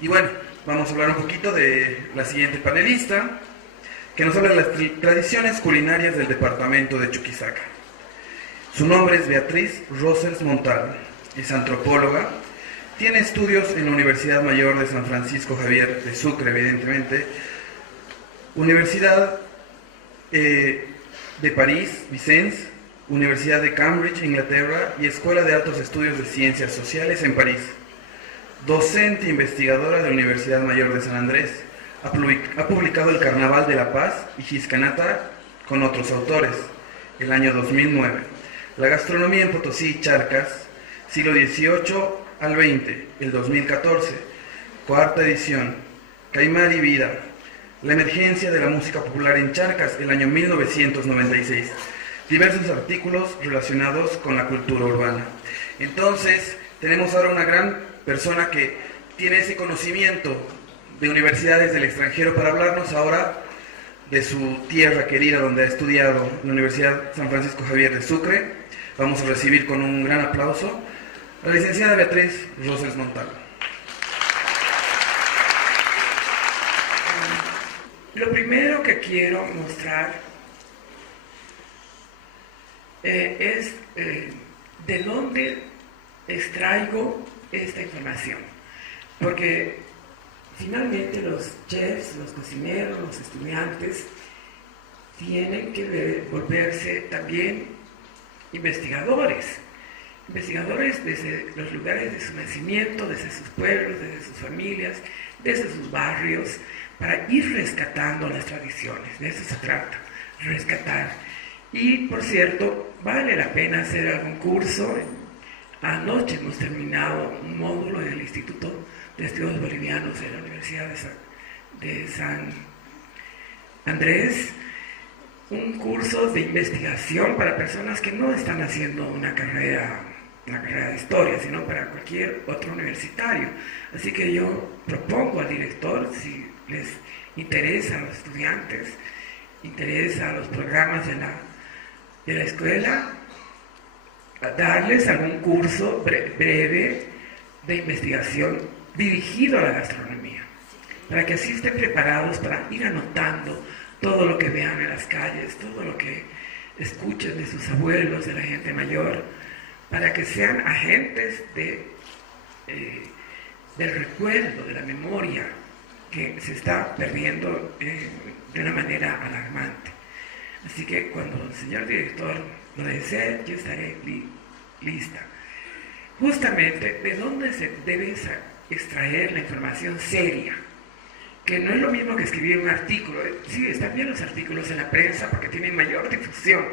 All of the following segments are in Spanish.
Y bueno, vamos a hablar un poquito de la siguiente panelista, que nos habla de las tradiciones culinarias del departamento de Chuquisaca. Su nombre es Beatriz Rosers Montal, es antropóloga, tiene estudios en la Universidad Mayor de San Francisco Javier de Sucre, evidentemente, Universidad de París, Vicence, Universidad de Cambridge, Inglaterra, y Escuela de Altos Estudios de Ciencias Sociales en París. Docente e investigadora de la Universidad Mayor de San Andrés. Ha publicado El Carnaval de la Paz y Xiscanata con otros autores, el año 2009. La gastronomía en Potosí y Charcas, siglo XVIII al XX, el 2014. Cuarta edición. Caimar y Vida. La emergencia de la música popular en Charcas, el año 1996. Diversos artículos relacionados con la cultura urbana. Entonces, tenemos ahora una gran persona que tiene ese conocimiento de universidades del extranjero para hablarnos ahora de su tierra querida donde ha estudiado, la Universidad San Francisco Javier de Sucre. Vamos a recibir con un gran aplauso a la licenciada Beatriz Rosers Montal. Lo primero que quiero mostrar es de dónde extraigo esta información, porque finalmente los chefs, los cocineros, los estudiantes tienen que volverse también investigadores desde los lugares de su nacimiento, desde sus pueblos, desde sus familias, desde sus barrios, para ir rescatando las tradiciones. De eso se trata, rescatar. Y por cierto, vale la pena hacer algún curso. Anoche hemos terminado un módulo del Instituto de Estudios Bolivianos de la Universidad de San Andrés, un curso de investigación para personas que no están haciendo una carrera de historia, sino para cualquier otro universitario. Así que yo propongo al director, si les interesa a los estudiantes, interesa a los programas de la escuela, darles algún curso breve de investigación dirigido a la gastronomía, para que así estén preparados para ir anotando todo lo que vean en las calles, todo lo que escuchen de sus abuelos, de la gente mayor, para que sean agentes del recuerdo, de la memoria, que se está perdiendo de una manera alarmante. Así que cuando el señor director lo desee, yo estaré lista. Justamente, ¿de dónde se debe extraer la información seria? Que no es lo mismo que escribir un artículo. Sí, están bien los artículos en la prensa porque tienen mayor difusión,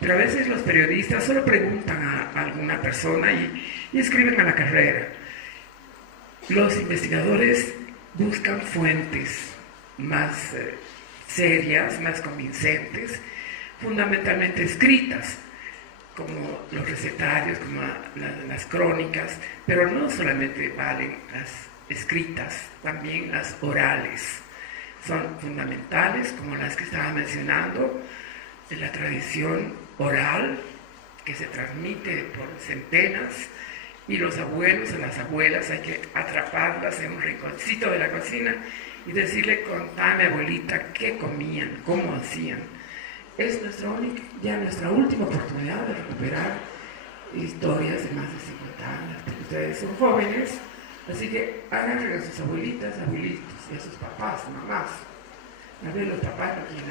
pero a veces los periodistas solo preguntan a alguna persona y escriben a la carrera. Los investigadores buscan fuentes más serias, más convincentes, fundamentalmente escritas, como los recetarios, como las crónicas, pero no solamente valen las escritas, también las orales. Son fundamentales, como las que estaba mencionando, de la tradición oral, que se transmite por centenas, y los abuelos o las abuelas hay que atraparlas en un rinconcito de la cocina y decirle: contame, abuelita, qué comían, cómo hacían. Es nuestra última oportunidad de recuperar historias de más de 50 años, porque ustedes son jóvenes, así que háganle a sus abuelitas, abuelitos, y a sus papás, mamás. A ver, los papás no quieren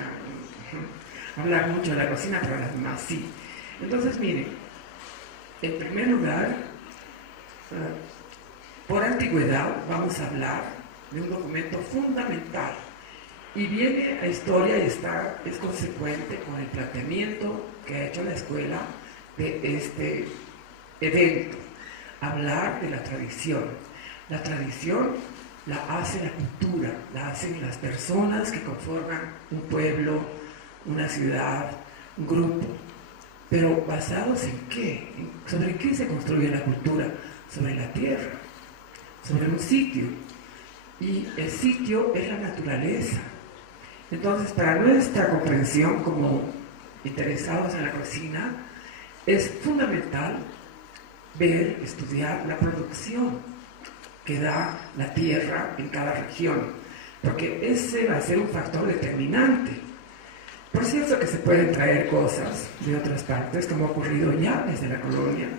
hablar mucho de la cocina, pero las mamás sí. Entonces, miren, en primer lugar, por antigüedad vamos a hablar de un documento fundamental y viene a historia y es consecuente con el planteamiento que ha hecho la escuela de este evento. Hablar de la tradición. La tradición la hace la cultura, la hacen las personas que conforman un pueblo, una ciudad, un grupo. Pero ¿basados en qué? ¿Sobre qué se construye la cultura? Sobre la tierra, sobre un sitio. Y el sitio es la naturaleza. Entonces, para nuestra comprensión como interesados en la cocina, es fundamental ver, estudiar la producción que da la tierra en cada región, porque ese va a ser un factor determinante. Por cierto que se pueden traer cosas de otras partes, como ha ocurrido ya desde la colonia,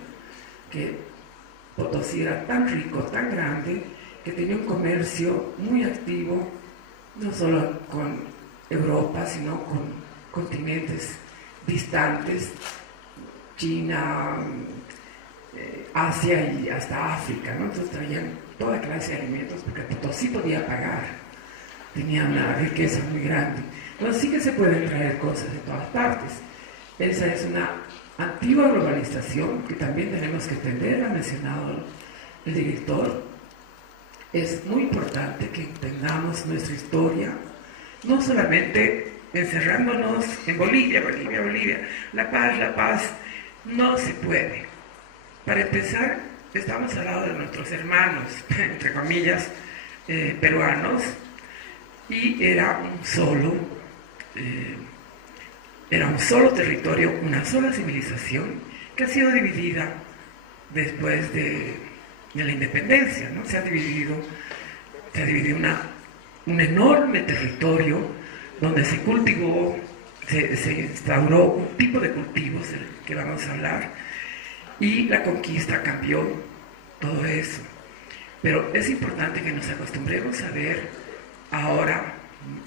que Potosí era tan rico, tan grande, que tenía un comercio muy activo, no solo con Europa, sino con continentes distantes, China, Asia y hasta África, ¿no? Entonces traían toda clase de alimentos, porque Potosí podía pagar, tenía una riqueza muy grande. Entonces sí que se pueden traer cosas de todas partes. Esa es una antigua globalización que también tenemos que entender, ha mencionado el director. Es muy importante que entendamos nuestra historia, no solamente encerrándonos en Bolivia, la paz, no se puede. Para empezar, estamos al lado de nuestros hermanos, entre comillas, peruanos, y era un solo territorio, una sola civilización que ha sido dividida después de la independencia, ¿no? Se ha dividido un enorme territorio donde se cultivó, se instauró un tipo de cultivos del que vamos a hablar, y la conquista cambió todo eso. Pero es importante que nos acostumbremos a ver ahora,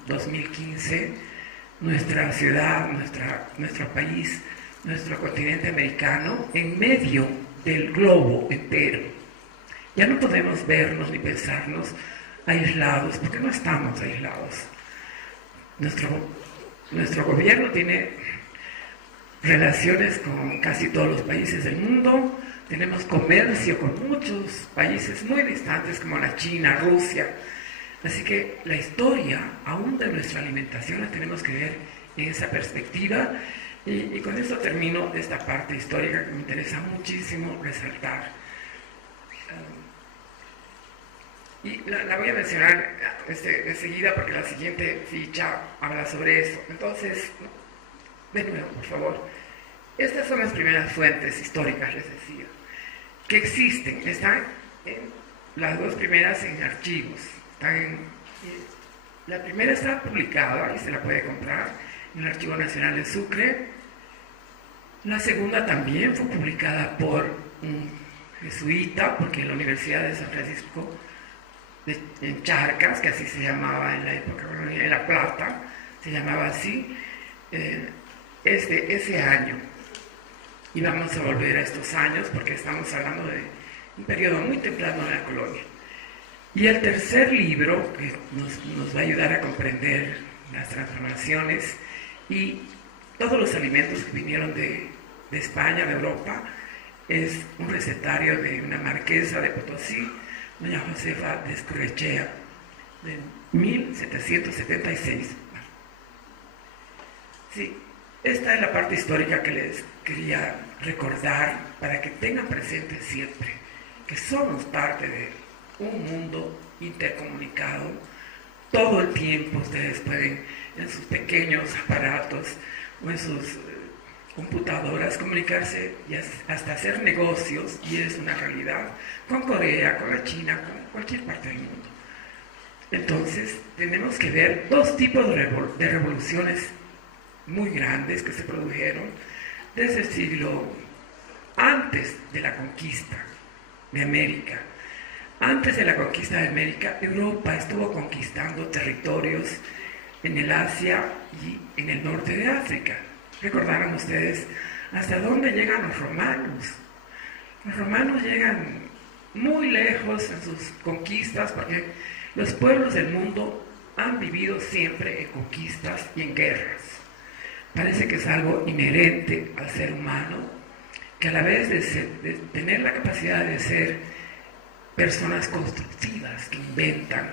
2015, nuestra ciudad, nuestro país, nuestro continente americano en medio del globo entero. Ya no podemos vernos ni pensarnos aislados, porque no estamos aislados. Nuestro gobierno tiene relaciones con casi todos los países del mundo, tenemos comercio con muchos países muy distantes como la China, Rusia. Así que la historia, aún de nuestra alimentación, la tenemos que ver en esa perspectiva. Y con esto termino esta parte histórica que me interesa muchísimo resaltar. Y la voy a mencionar enseguida porque la siguiente ficha habla sobre eso. Entonces, de nuevo, por favor. Estas son las primeras fuentes históricas, les decía, que existen. Están las dos primeras en archivos. La primera está publicada y se la puede comprar en el Archivo Nacional de Sucre. La segunda también fue publicada por un jesuita, porque en la Universidad de San Francisco en Charcas, que así se llamaba en la época, en La Plata, se llamaba así, ese año. Y vamos a volver a estos años porque estamos hablando de un periodo muy temprano de la colonia. Y el tercer libro, que nos va a ayudar a comprender las transformaciones y todos los alimentos que vinieron de España, de Europa, es un recetario de una marquesa de Potosí, doña Josefa de Escurrechea, de 1776. Sí, esta es la parte histórica que les quería recordar para que tengan presente siempre que somos parte de un mundo intercomunicado. Todo el tiempo ustedes pueden en sus pequeños aparatos o en sus computadoras comunicarse y hasta hacer negocios, y es una realidad, con Corea, con la China, con cualquier parte del mundo. Entonces tenemos que ver dos tipos de revoluciones muy grandes que se produjeron desde el siglo antes de la conquista de América. Antes de la conquista de América, Europa estuvo conquistando territorios en el Asia y en el norte de África. Recordarán ustedes hasta dónde llegan los romanos. Los romanos llegan muy lejos en sus conquistas, porque los pueblos del mundo han vivido siempre en conquistas y en guerras. Parece que es algo inherente al ser humano, que a la vez de tener la capacidad de ser personas constructivas, que inventan,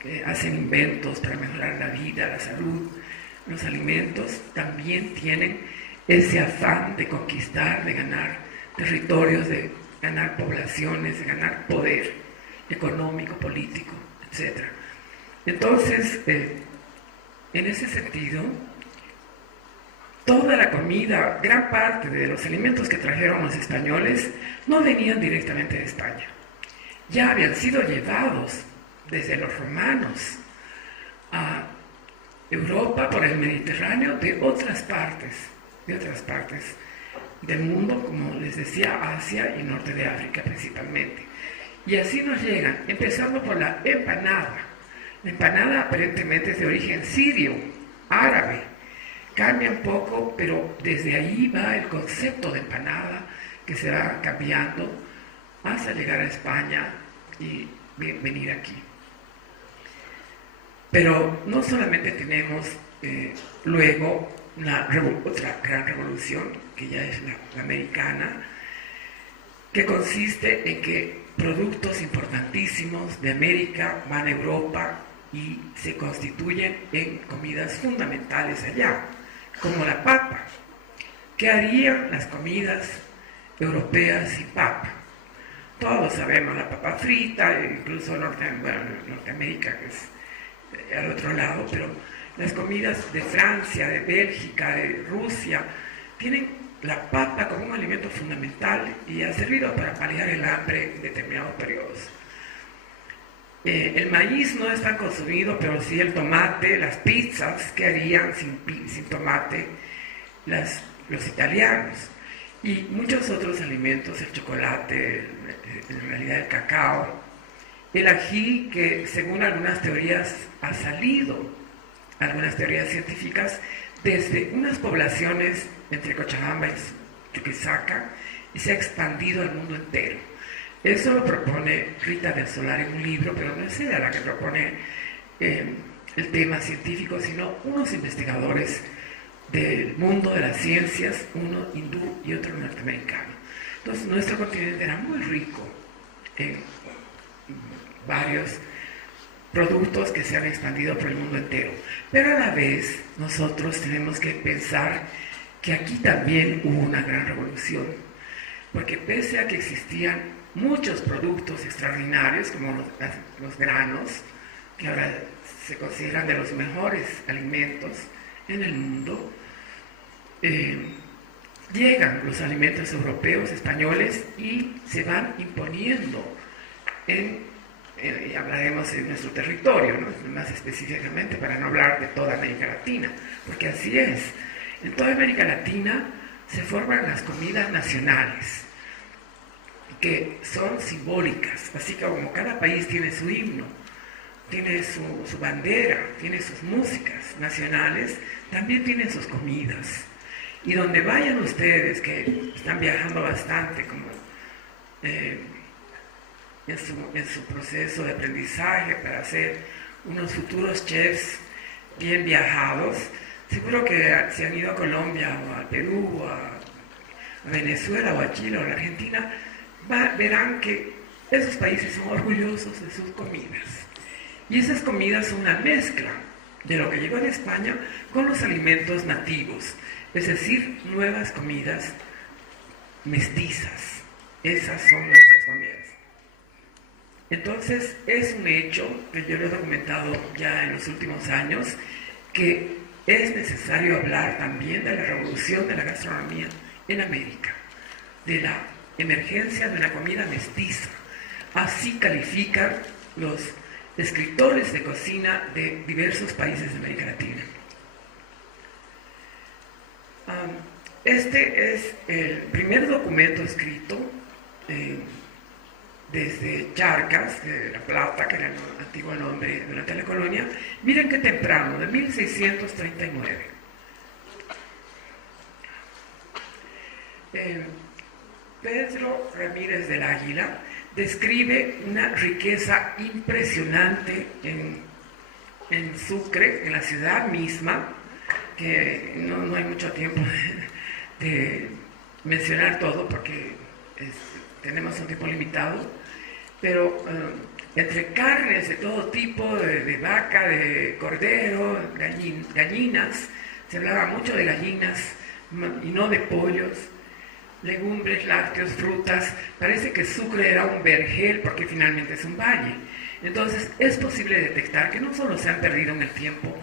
que hacen inventos para mejorar la vida, la salud, los alimentos, también tienen ese afán de conquistar, de ganar territorios, de ganar poblaciones, de ganar poder económico, político, etc. Entonces, en ese sentido, toda la comida, gran parte de los alimentos que trajeron los españoles no venían directamente de España. ya habían sido llevados desde los romanos a Europa por el Mediterráneo de otras partes del mundo, como les decía, Asia y norte de África principalmente. Y así nos llegan, empezando por la empanada. La empanada aparentemente es de origen sirio, árabe. Cambia un poco, pero desde ahí va el concepto de empanada que se va cambiando hasta llegar a España y venir aquí. Pero no solamente tenemos luego otra gran revolución, que ya es la americana, que consiste en que productos importantísimos de América van a Europa y se constituyen en comidas fundamentales allá, como la papa. ¿Qué harían las comidas europeas sin papa? Todos sabemos, la papa frita, incluso Norteamérica, que es al otro lado, pero las comidas de Francia, de Bélgica, de Rusia, tienen la papa como un alimento fundamental y ha servido para paliar el hambre en determinados periodos. El maíz no es tan consumido, pero sí el tomate, las pizzas, que harían sin tomate los italianos. Y muchos otros alimentos, el chocolate, en realidad el cacao, el ají, que según algunas teorías ha salido, algunas teorías científicas, desde unas poblaciones entre Cochabamba y Chuquisaca y se ha expandido al mundo entero. Eso lo propone Rita del Solar en un libro, pero no es ella la que propone el tema científico, sino unos investigadores del mundo de las ciencias, uno hindú y otro norteamericano. Entonces nuestro continente era muy rico en varios productos que se han expandido por el mundo entero. Pero a la vez nosotros tenemos que pensar que aquí también hubo una gran revolución, porque pese a que existían muchos productos extraordinarios, como los granos, que ahora se consideran de los mejores alimentos en el mundo, llegan los alimentos europeos, españoles, y se van imponiendo y hablaremos en nuestro territorio, ¿no? Más específicamente, para no hablar de toda América Latina, porque así es. En toda América Latina se forman las comidas nacionales, que son simbólicas, así que como cada país tiene su himno, tiene su bandera, tiene sus músicas nacionales, también tienen sus comidas. Y donde vayan ustedes, que están viajando bastante, como en su proceso de aprendizaje para ser unos futuros chefs bien viajados, seguro que si han ido a Colombia o a Perú o a Venezuela o a Chile o a la Argentina, verán que esos países son orgullosos de sus comidas. Y esas comidas son una mezcla de lo que llegó de España con los alimentos nativos, es decir, nuevas comidas mestizas. Esas son nuestras comidas. Entonces, es un hecho que yo lo he documentado ya en los últimos años, que es necesario hablar también de la revolución de la gastronomía en América, de la emergencia de una comida mestiza. Así califican los escritores de cocina de diversos países de América Latina. Este es el primer documento escrito desde Charcas, de La Plata, que era el antiguo nombre durante la colonia. Miren qué temprano, de 1639. Pedro Ramírez del Águila describe una riqueza impresionante en Sucre, en la ciudad misma, que no hay mucho tiempo de mencionar todo porque tenemos un tiempo limitado, pero entre carnes de todo tipo, de vaca, de cordero, gallinas, se hablaba mucho de gallinas y no de pollos, legumbres, lácteos, frutas. Parece que Sucre era un vergel porque finalmente es un valle. Entonces es posible detectar que no solo se han perdido en el tiempo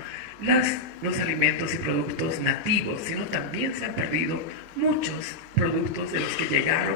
los alimentos y productos nativos, sino también se han perdido muchos productos de los que llegaron